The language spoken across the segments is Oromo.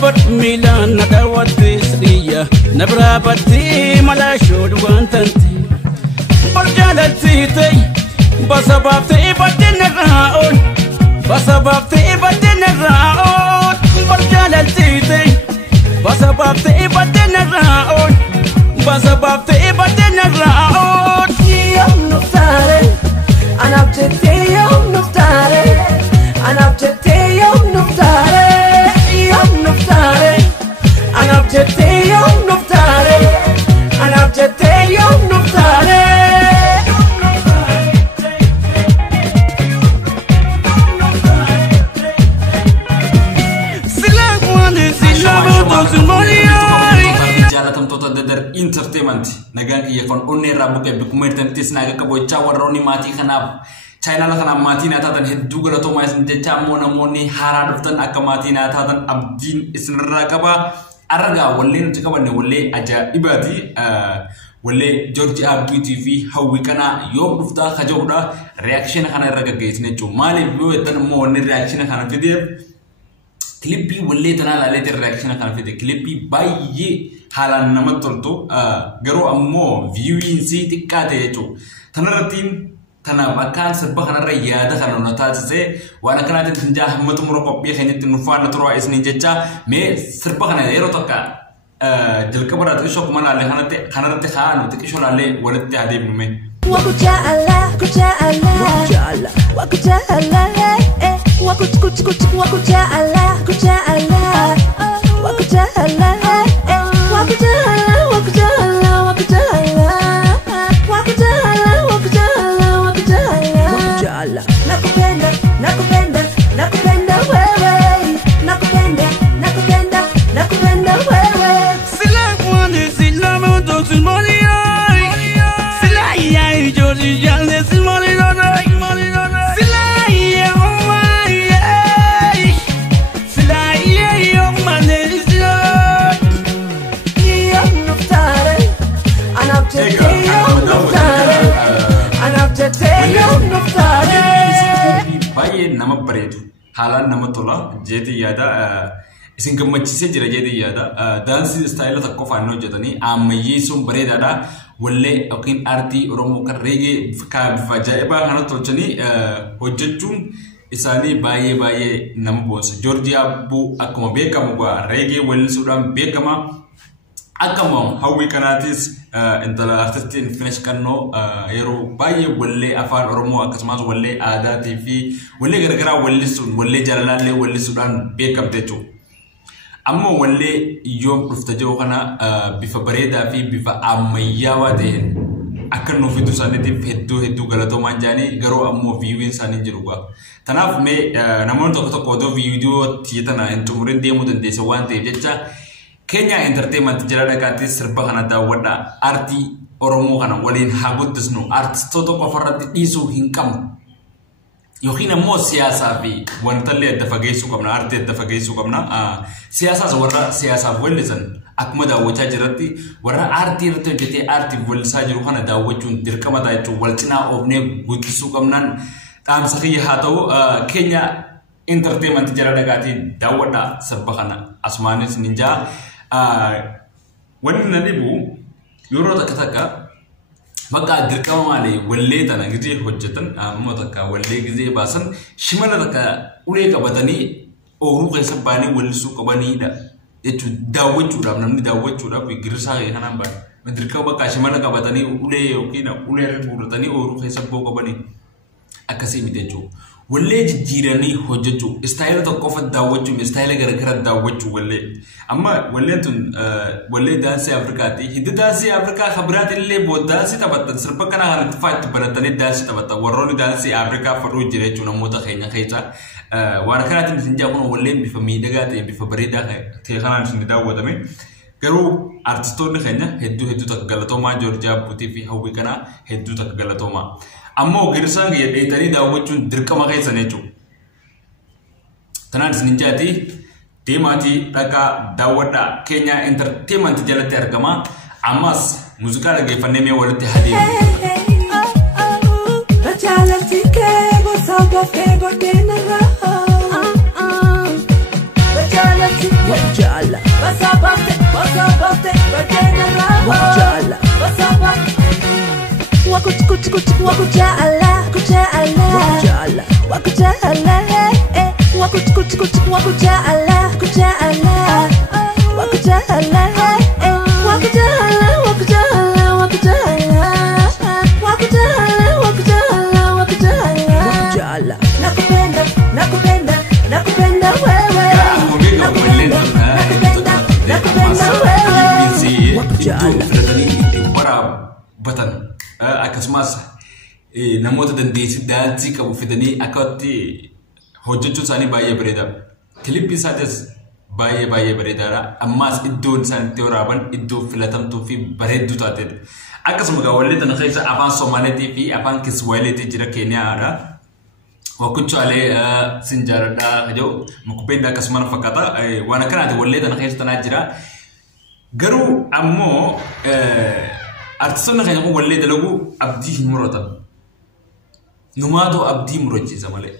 but Milan naka what this dia nabra batti mala shod wantanti barjalati tay basabafti batin raon basabafti batin raon barjalati tay basabafti batin raon basabafti batin raon yom nuftare anabjete yom nuftare anabjete yom nuftare yom nuftare anabjete yom nuftare anabjete yom nuftare entertainment nagaan kiyya kon onnee irraa buqqee bikumeertantis naga qabochaa warroonni maatii kanaaf chaayinaala kanaaf maatii naa taatan hedduu galatoomaa isin jecha ammoo namoonni haaraa dhuftan akka maatii naa taatan abdiin isinirraa qaba argaa wallee nuti qabanne wallee ajaa'ibaati wallee George Abbuutii fi Hawwi Qanaa yoom dhuftaa kajoodha reaction kana irra gaggeessine jechuun maaliif yoo jettan ammoo wanni reaction kana fideef clipii wallee tanaa laalee reaction kana fide clipii baay'ee halan nama tolto garuu ammoo viewing si xiqqaate jechuudha tanarrattiin tanaaf akkaan sirba kanarra yaada kana nu taasise waan akkanaatiin sinjaa hamma xumura qophii keenyatti nu faana turaa isiniin jecha mee sirba kana yeroo tokko jalqaba irraa xiqqishoo kuma laalee kanarratti haanu xiqqishoo laalee walitti adeemnu mee. Wakujala, kujala, wakujala, wakujala, wakujala, kujala, wakujala. nama bareedu halan nama tola jeeti yaada isin gammachise jira jeeti yaada dansi style takko faanno jedani ammayyeesun bareedaadha wallee yookiin artii oromoo kan reggae ka fajaiba kana tolchani hojjechuun isaanii baay'ee nama boonsa George Abbuu akkuma beekamu gaa reggae wallisuudhaan beekama akkama Hawwi Qanaatis intala artistiin finish kannoo yeroo baay'ee wallee afaan oromoo akkasumas wallee aadaatii fi wallee garagaraa wallisuun wallee jaalallee wallisuudhaan beekamte jechuudha. Ammoo wallee yoom dhufta jiru kana bifa bareedaa fi bifa ammayyaawaa ta'een akka nuuf iddoo isaaniitiif hedduu galatoomaa jaanii garuu ammoo viiyuun isaanii jiru gaa. Tanaaf mee namoonni tokko odoo viidiyoo tiyatana hin xumurin deemuu dandeessa waan ta'eef jecha Kenya Entertainment jala dhaqaatti sirba kana daawwadha artii oromoo kana waliin haa guddisnu artistoota qofarratti dhiisuu hin qabnu yookiin ammoo siyaasaa fi wantallee adda fageessuu qabna artii adda fageessuu qabna siyaasaas warra siyaasaaf wallisan akkuma daawwachaa jirratti warra artii irratti hojjetee artiif wallisaa jiru kana daawwachuun dirqama ta'a jechuun wal cinaa oofnee guddisuu qabnaan dhaamsa kiyya haa ta'u Kenya Entertainment jala dhaqaatti daawwadha sirba kana asmaanis ninjaa wanni nadibu yeroo takka bakka dirqama malee wallee tana gizee hojjetan ammoo takka wallee gizee baasan shimala takka ulee qabatanii ooruu keessa baanii wallisuu qabaniidha jechuun daawwachuudhaaf namni daawwachuudhaaf girisaa kanaan baay'ee dirqama bakka shimala qabatanii ulee yookiin ulee fuudhatanii ooruu keessa boo qabanii akkasii miti jechuudha. Wallee jijjiiranii hojjechuu istaayila tokko qofa daawwachuu istaayila garagara daawwachuu wallee amma walleen tun wallee daansii Afrikaati hiddi daansii Afrikaa kabiraati illee booda daansii taphatan sirba kana kanatti faatti baratanii daansii taphatan warroonni daansii Afrikaa fadhuu jira jechuun namoota keenya keessa waan kanaatiin isin jaakuun walleen bifa miidhagaa ta'e bifa bareedaa ta'e kanaan isin daawwatame garuu artistoonni keenya hedduu takka galatoomaa George Abbuutii fi Hawwi Qanaa hedduu takka galatoomaa. Ammoo girsaan dheetanii daawwachuun dirqama keessan jechuudha. Tanaan isin jaati deemaatii dhaqaa daawwadhaa Kenya Entertainment jalatti argama. Ammas muuziqaa dhaggeeffannee mee walitti hadeemu. Barjalati Wajala Basabate Badenara Wajala Basabate Wakujala Wajala Wakujala Wakujala Nakupenda wewe batan akkasumas namoota dandeessi daantii qabu fidanii akkatti hojjechuu isaanii baay'ee bareeda. Kilippi isaatis baay'ee bareedaadha. Ammas iddoon isaan itti waraaban iddoo filatamtuu fi bareedduu taateedha. Akkasuma wallee tana keessa afaan Somaaliitii fi afaan Kiswahiiliitii jira Keeniyaadha. Wakuchaalee sinjaaradhaa hajoo mukupenda akkasuma fakkaata. Waan akkanaati wallee tana keessa tanaa jira. Garuu ammoo artistoonni keenya kun wallee dalagu abdii hin muratan. Numaatoo abdii murachiisa malee.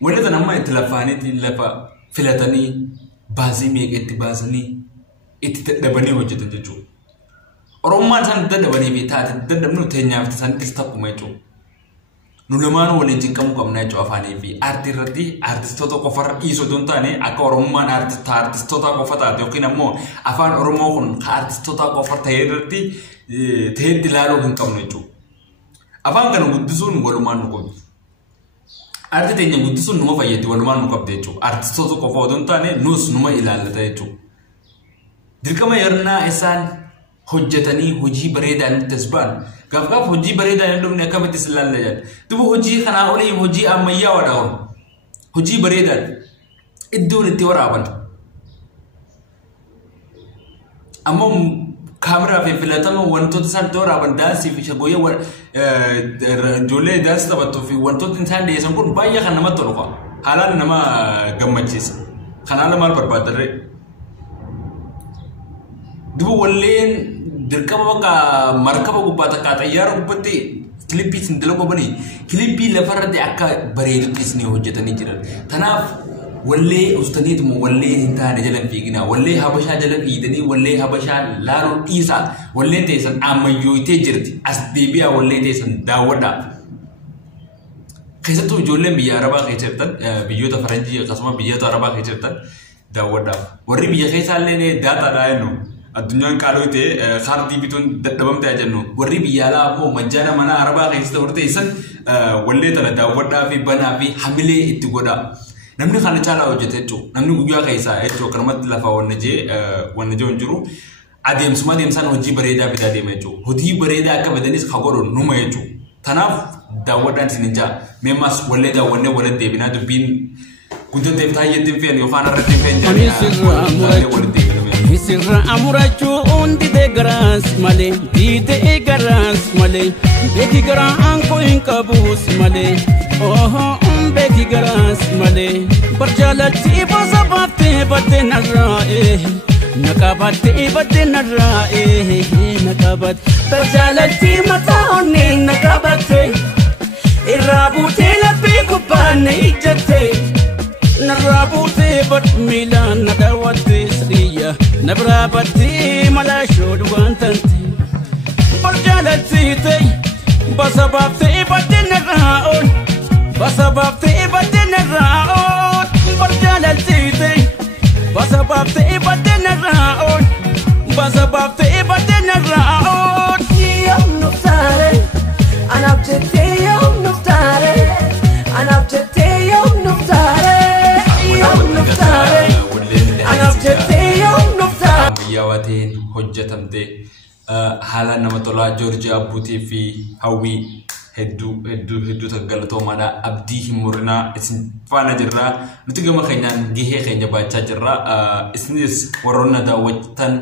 Wallee tana amma itti lafaaniitii lafa filatanii baasii meeqatti baasanii itti dadhabanii hojjetan jechuudha. Oromummaan isaan dadhabanii fi taate dadhabnu teenyaaf isaaniitis taphuma jechuudha. Nu lamaan waliin jinqamuu qabna jechuudha afaanii fi aartii irratti aartistoota qofarra dhiisuu osoo hin taane akka Oromummaan aartistoota qofa taate yookiin ammoo afaan Oromoo kun aartistoota qofa ta'e irratti ta'etti ilaaluu hin qabnu jechuudha. Afaan kana guddisuun walumaan nu qabdi. Aartii teenya guddisuun numa fayyaddi walumaan nu qabdi jechuudha. Aartistoota qofa osoo hin taane nus numa ilaallata jechuudha. Dirqama yarnaa isaan hojjetanii hojii bareedaan tasbaan gaaf hojii bareedaan dhumne akkamitti ilaalla jedha. Duuba hojii kanaa olii hojii ammayyaa'aadha on. Hojii bareedaan iddoon itti waraaban. Ammoo kaameraa fi filatama wantoota isaan itti waraaban daansii fi shaggooyyee ijoollee daansi taphattuu fi wantoota isaan dhiyeessan kun baay'ee kan namatti tolu. Haalaan nama gammachiisa. Kanaan maal barbaaddarree? Duuba walleen dirqama bakka markaba gubbaa takkaa xayyaara gubbatti kilippii isin dalagu banii kilippii lafarratti akka bareedutti isin hojjetanii jiran. Kanaaf wallee ustaniituma wallee hin taane jala fiigina wallee habashaa jala fiidanii wallee habashaa laaluu dhiisaa wallee teessan ammayyooyitee jirti as deebi'aa wallee teessan daawwadhaa. Keessattuu ijoolleen biyya Arabaa keessa jirtan biyyoota Faranjii akkasuma biyyoota Arabaa keessa jirtan daawwadhaa. Warri biyya keessaallee daataadhaa jennu. Addunyaan qaaluu ta'e kaardii bituun dadhabamtee jennu warri biyya alaa ammoo majjaala mana Arabaa keessatti horteessan wallee tana daawwadhaa fi banaa fi hamilee itti godhaa. Namni kana caalaa hojjete jechuudha. Namni guyyaa keessaa jechuudha kanumatti lafaa wanna jee hin jiru. Adeemsaan hojii bareedaa fidaa deema jechuudha. Hojii bareedaa akka badanis ka godhu numa jechuudha. Kanaaf daawwadhaan isin hin jaa. Meemmas wallee daawwannee walitti deebinaa dubbiin guntatteef taayyeetti hin fe'an yookaan irratti hin fe'an jedhanii Isirra amurachu undi de garas male dite garas male beki garan ko in kabus male oh beki garas male barjalati basabate bate narai nakabate bate narai nakabat barjalati matoni nakabate irabute la pikupane ijate narabute bat milan nadawate sriya nabrabati malashod wantanti barjalati tay basabate batenaraon basabate batenaraon barjalati tay basabate batenaraon basabate batenaraon yom nuftare anabjete yom nuftare anabjete yom nuftare Yaawateen hojjetamte haala nama tolaa Joorji Abbuutii fi hawwii hedduu galatoomana abdii hin murnaa isin faana jirra nuti gama keenyaan gahee keenya baachaa jirra isinis warroonni daawwatan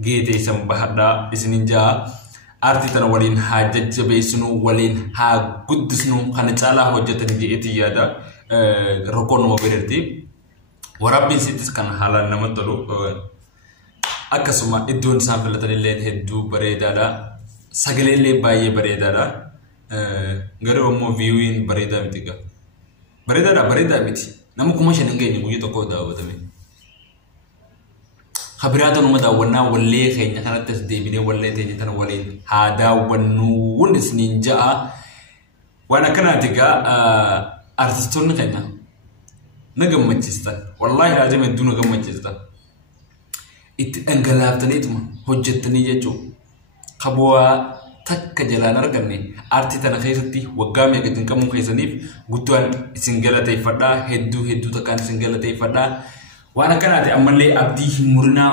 gahee teessan bahadhaa isinin jaa aartii tana waliin haa jajjabeessinu waliin haa guddisnu kana caalaa hojjetan jedheetii yaada rakkoon nama biratti waraabbiin sittis kan haalaan nama tolu akkasuma iddoon isaan filatan illee hedduu bareedaadha sagalee illee baay'ee bareedaadha garuu ammoo viiwiin bareedaa miti bareedaa miti nama kuma shan hin geenye guyyaa tokko daawwatame خبرات نمدا ونا ولا خينا كانت تسديبني ولا تيجي تنا ولين هذا ونون سنين جاء وانا كنا تجا ارتستون خينا نجم مانشستر والله لازم يدون نجم مانشستر انقلبتني تما هجتني يجو خبوا تك جلان رجعني أرتي تنخيستي وقامي كتن كم خيسنيف قطوان سنجلة تيفدا هدو تكان سنجلة تيفدا وانا كانت أملي أبدي مرنا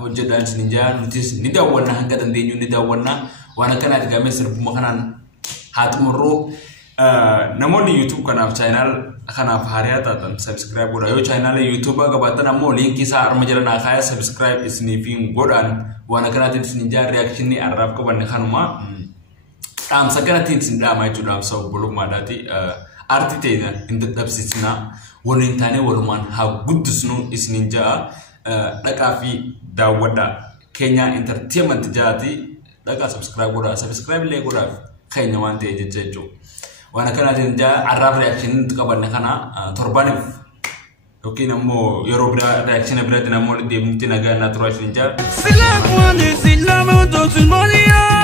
هجدا سنجا نتيس نداونا هنگا تندينيو نداونا وانا كانت كامي سرب مخنان هات مرو نموني يوتيوب كان في channel كان في هارياتا تن سبسكرايب ودا يو channel يوتيوب أكبر نمو لينكي سا أرمجرنا خايا سبسكرايب اسنيفين غودان وانا كانت سنجا رياكشني أعرف كبر نخانوما سكانت سنجا ما يجوا سو بلوك ما داتي أرتي تينا إن تدبسنا وننتاني ورمان ها قدسنو اسنجا لكا في داودا كينيا انترتينمنت جاتي لكا سبسكرايب لي غودا خينا وانتي جيجو وانا كانت جا عرف رياكشن تقبلنا كنا تربانف اوكي نمو يروبرا رياكشن برات نمو دي ممكن اجا ناتروش نجا سلام واني سلام ودوس الماليا